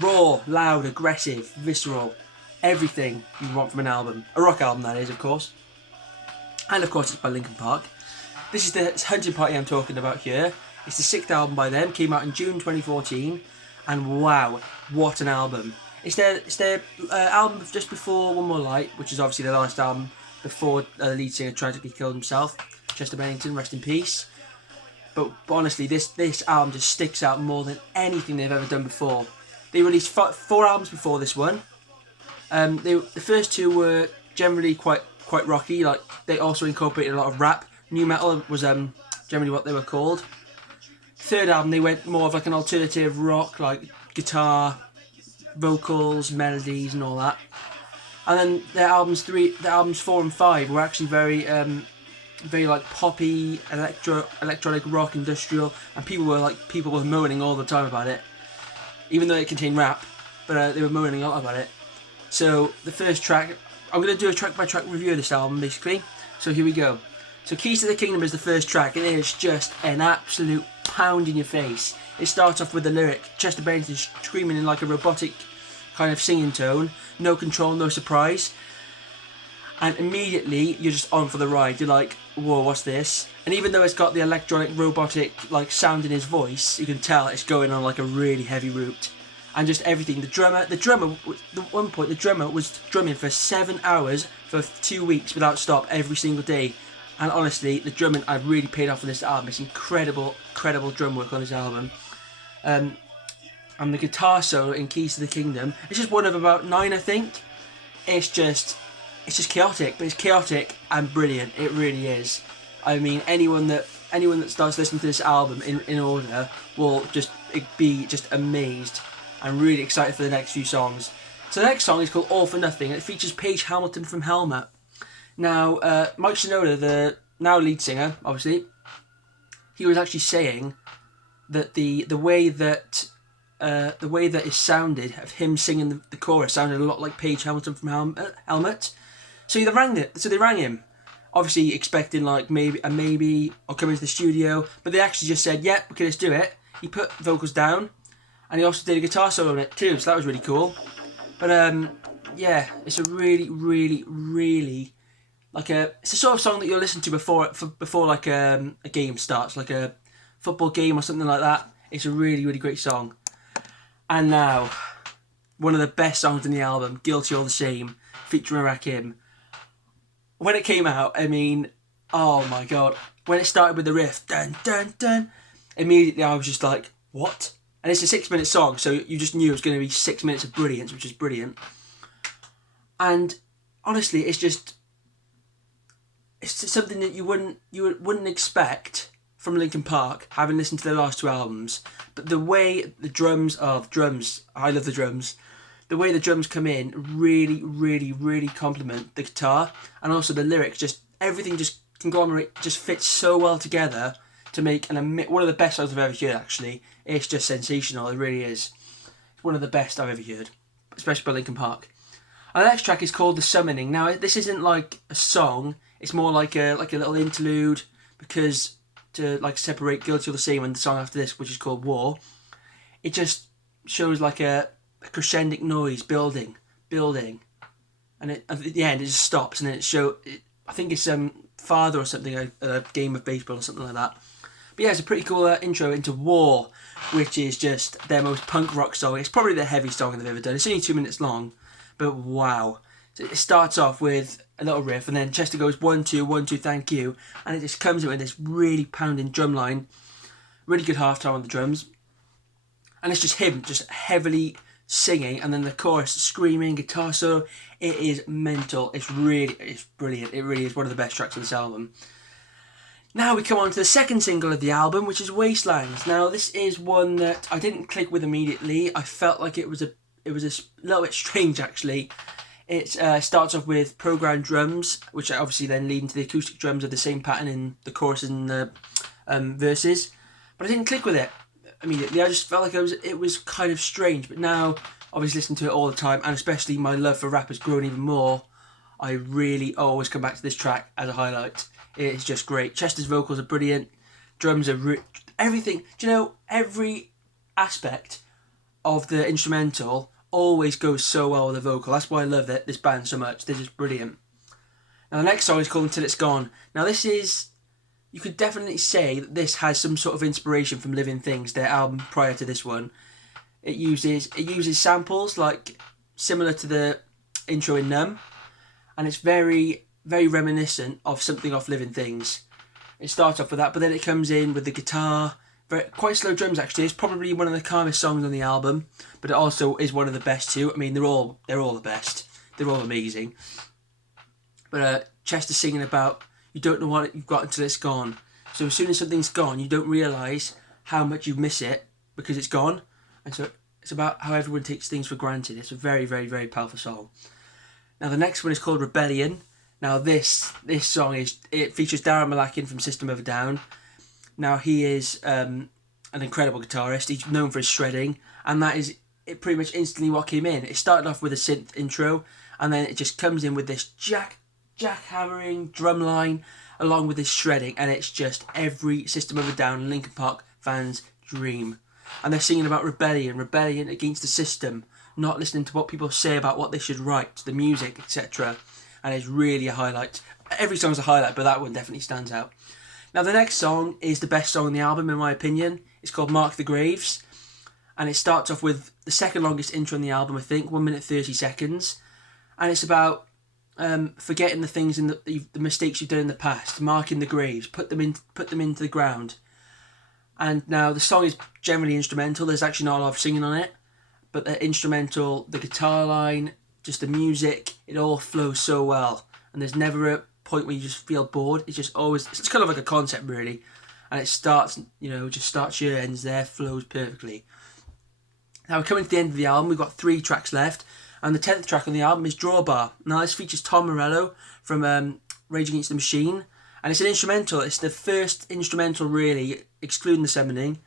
Raw, loud, aggressive, visceral. Everything you want from an album. A rock album, that is, of course. And of course, it's by Linkin Park. This is the Hunting Party I'm talking about here. It's the sixth album by them. Came out in June 2014. And wow, what an album. It's their album just before One More Light, which is obviously their last album before the lead singer tragically killed himself. Chester Bennington, rest in peace. But honestly, this album just sticks out more than anything they've ever done before. They released four albums before this one. The first two were generally quite rocky. Like, they also incorporated a lot of rap. Nu metal was generally what they were called. Third album, they went more of like an alternative rock, like guitar, vocals, melodies, and all that. And then their albums 4 and 5 were actually very like poppy, electronic rock, industrial, and people were moaning all the time about it, even though it contained rap. But they were moaning a lot about it. So the first track, I'm going to do a track by track review of this album basically. So here we go. So Keys to the Kingdom is the first track, and it is just an absolute pound in your face. It starts off with the lyric, Chester Bennington screaming in like a robotic kind of singing tone, no control, no surprise. And immediately you're just on for the ride. You're like, whoa, what's this? And even though it's got the electronic robotic like sound in his voice, you can tell it's going on like a really heavy route. And just everything. The drummer, at one point the drummer was drumming for 7 hours for 2 weeks without stop every single day. And honestly, the drumming I've really paid off on this album. It's incredible drum work on this album. And the guitar solo in Keys to the Kingdom, it's just one of about 9, I think. It's just chaotic, but it's chaotic and brilliant. It really is. I mean, anyone that starts listening to this album in order will just be just amazed and really excited for the next few songs. So the next song is called All for Nothing, and it features Paige Hamilton from Helmet. Now, Mike Shinoda, the now lead singer, obviously, he was actually saying that the way that it sounded of him singing the chorus sounded a lot like Paige Hamilton from Helmet. So they rang him, obviously expecting like maybe or come into the studio, but they actually just said, "Yeah, okay, let's do it." He put vocals down, and he also did a guitar solo on it too, so that was really cool. But yeah, it's a really it's the sort of song that you'll listen to before like a game starts, like a football game or something like that. It's a really great song. And now, one of the best songs in the album, Guilty All the Same, featuring Rakim. When it came out, I mean, oh my god, when it started with the riff, dun dun dun, immediately I was just like, what? And it's a 6-minute song, so you just knew it was going to be 6 minutes of brilliance, which is brilliant. And honestly, it's just something that you wouldn't expect from Linkin Park, having listened to their last 2 albums. But the way the drums, I love the drums. The way the drums come in really complement the guitar, and also the lyrics. Just everything just just fits so well together to make one of the best songs I've ever heard. Actually, it's just sensational. It really is. It's one of the best I've ever heard, especially by Linkin Park. And the next track is called The Summoning. Now, this isn't like a song. It's more like a little interlude, because to like separate Guilty All the Same and the song after this, which is called War, it just shows like a crescendic noise building, and at the end it just stops, and then I think it's Father or something, a game of baseball or something like that. But yeah, it's a pretty cool intro into War, which is just their most punk rock song. It's probably the heaviest song they've ever done. It's only 2 minutes long, but wow. So it starts off with a little riff, and then Chester goes 1 2 1 2 thank you, and it just comes in with this really pounding drum line, really good halftime on the drums, and it's just him just heavily singing, and then the chorus screaming, guitar solo. It is mental. It's brilliant. It really is one of the best tracks on this album. Now we come on to the second single of the album, which is Wastelands. Now this is one that I didn't click with immediately. I felt like it was a little bit strange actually. It starts off with programmed drums, which obviously then lead into the acoustic drums of the same pattern in the chorus and the verses. But I didn't click with it immediately. I just felt like it was kind of strange. But now, obviously listening to it all the time, and especially my love for rap has grown even more, I really always come back to this track as a highlight. It is just great. Chester's vocals are brilliant. Drums are everything. Do you know, every aspect of the instrumental always goes so well with the vocal. That's why I love this band so much. They're just brilliant. Now the next song is called Until It's Gone. Now this is, you could definitely say that this has some sort of inspiration from Living Things, their album prior to this one. It uses samples like similar to the intro in Numb, and it's very, very reminiscent of something off Living Things. It starts off with that, but then it comes in with the guitar, quite slow drums actually. It's probably one of the calmest songs on the album, but it also is one of the best too. I mean, they're all the best. They're all amazing. But Chester's singing about, you don't know what you've got until it's gone. So as soon as something's gone, you don't realise how much you miss it because it's gone. And so it's about how everyone takes things for granted. It's a very, very, very powerful song. Now the next one is called Rebellion. Now this song features Darren Malakian from System of a Down. Now he is an incredible guitarist. He's known for his shredding, and that is it. Pretty much instantly what came in. It started off with a synth intro, and then it just comes in with this jackhammering drum line along with this shredding, and it's just every System of a Down Linkin Park fan's dream. And they're singing about rebellion against the system, not listening to what people say about what they should write, the music, etc. And it's really a highlight. Every song's a highlight, but that one definitely stands out. Now the next song is the best song on the album in my opinion. It's called Mark the Graves, and it starts off with the second longest intro on the album, I think, 1 minute 30 seconds, and it's about forgetting the things and the mistakes you've done in the past, marking the graves, put them into the ground. And now the song is generally instrumental. There's actually not a lot of singing on it, but the instrumental, the guitar line, just the music, it all flows so well. And there's never a point where you just feel bored. It's just always, it's kind of like a concept really. And it starts, just starts here, ends there, flows perfectly. Now we're coming to the end of the album. We've got 3 tracks left. And the 10th track on the album is Drawbar. Now this features Tom Morello from Rage Against the Machine. And it's an instrumental. It's the first instrumental really, excluding the summoning.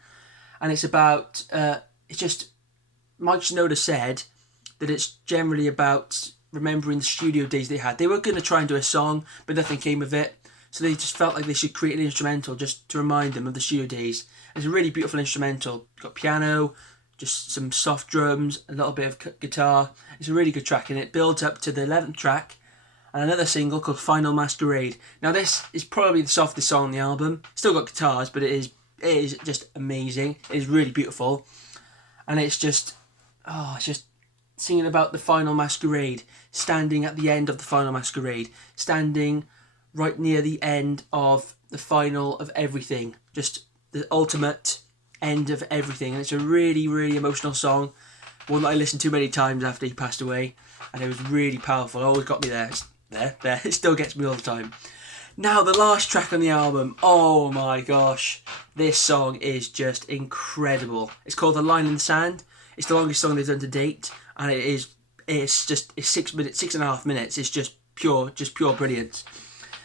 And it's about, Mike Shinoda said that it's generally about remembering the studio days they had. They were going to try and do a song, but nothing came of it. So they just felt like they should create an instrumental just to remind them of the studio days. It's a really beautiful instrumental. It's got piano, just some soft drums, a little bit of guitar. It's a really good track, and it builds up to the 11th track and another single called Final Masquerade. Now this is probably the softest song on the album. Still got guitars, but it is just amazing. It is really beautiful, and it's just singing about the final masquerade, standing at the end of the final masquerade, standing right near the end of the final of everything, just the ultimate end of everything. And it's a really, really emotional song, one that I listened to many times after he passed away, and it was really powerful. It always got me there. It still gets me all the time. Now the last track on the album, oh my gosh, this song is just incredible. It's called The Line in the Sand. It's the longest song they've done to date, and it's 6.5 minutes. It's just pure brilliance.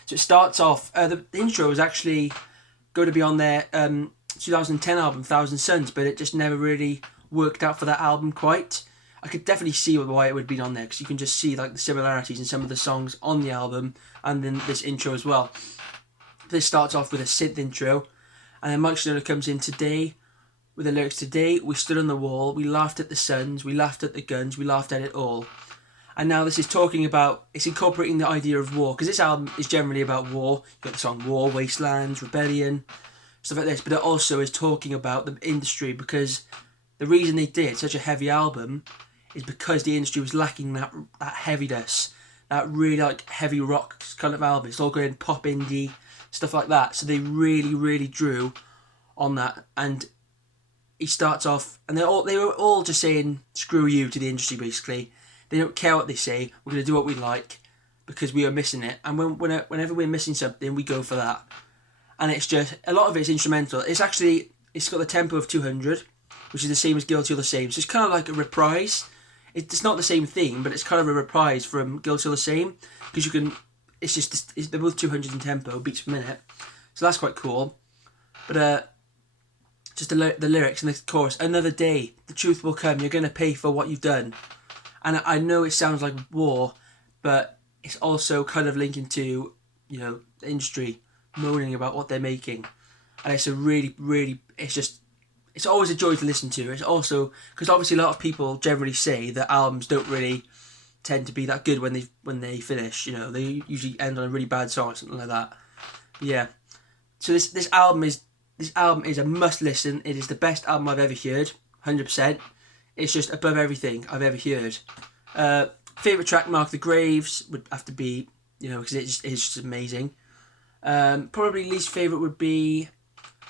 So it starts off, the intro is actually going to be on their 2010 album Thousand Suns, but it just never really worked out for that album quite. I could definitely see why it would be on there, because you can just see like the similarities in some of the songs on the album and then this intro as well. This starts off with a synth intro, and then Mike Shinoda comes in today with the lyrics. Today we stood on the wall, we laughed at the suns, we laughed at the guns, we laughed at it all. And now this is talking about, it's incorporating the idea of war, because this album is generally about war. You've got the song War, Wastelands, Rebellion, stuff like this, but it also is talking about the industry, because the reason they did such a heavy album is because the industry was lacking that heaviness, that really like heavy rock kind of album. It's all going pop indie, stuff like that. So they really, really drew on that. And he starts off, and they were all just saying screw you to the industry basically. They don't care what they say. We're going to do what we like because we are missing it. And whenever we're missing something, we go for that. And it's just, a lot of it's instrumental. It's got the tempo of 200, which is the same as Guilty or the Same. So it's kind of like a reprise. It's not the same theme, but it's kind of a reprise from Guilty or the Same, because they're both 200 in tempo, beats per minute. So that's quite cool. But just the lyrics and the chorus. Another day, the truth will come. You're going to pay for what you've done. And I know it sounds like war, but it's also kind of linking to, the industry moaning about what they're making. And it's a really, really, it's it's always a joy to listen to. It's also because obviously a lot of people generally say that albums don't really tend to be that good when they finish. You know, they usually end on a really bad song or something like that. But yeah, so this album is a must listen. It is the best album I've ever heard, 100%. It's just above everything I've ever heard. Favorite track, Mark the Graves, would have to be, because it's just amazing. Probably least favorite would be,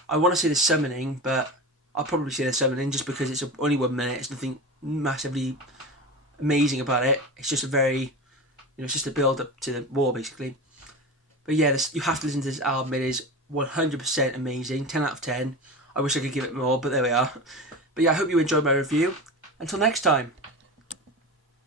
I want to say The Summoning, but I'll probably say The Summoning just because it's only 1 minute. It's nothing massively amazing about it. It's just a very, it's just a build up to the war basically. But yeah, you have to listen to this album. It is 100% amazing. 10 out of 10. I wish I could give it more, but there we are. But yeah, I hope you enjoyed my review. Until next time.